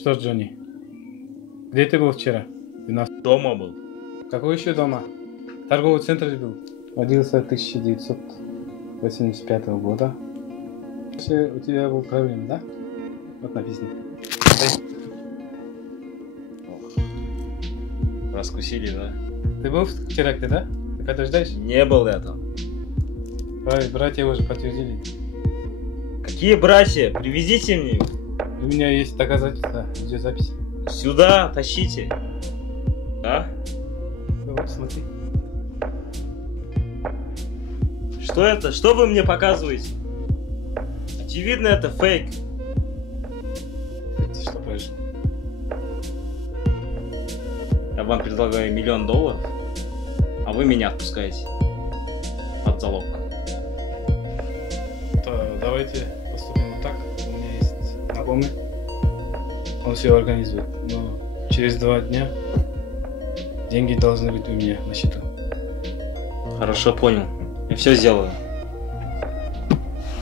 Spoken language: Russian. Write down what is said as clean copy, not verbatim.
Что ж, Джонни, где ты был вчера? Дома был. Какой еще дома? В торговый центр был. Родился 1985 года. Вообще, у тебя был проблема, да? Вот написано. Раскусили, да? Ты был вчера где, да? Ты подтверждаешь? Не был я там. Братья уже подтвердили. Какие братья? Привезите мне их. У меня есть доказательства, видеозапись. Сюда тащите. А? Вот, смотри. Что это? Что вы мне показываете? Очевидно, это фейк. Ты что, правильно? Я вам предлагаю $1 миллион, а вы меня отпускаете. Под залог. То давайте поступим вот так. У меня есть знакомый. Он все организует. Но через 2 дня деньги должны быть у меня на счету. Хорошо, понял. Я все сделаю.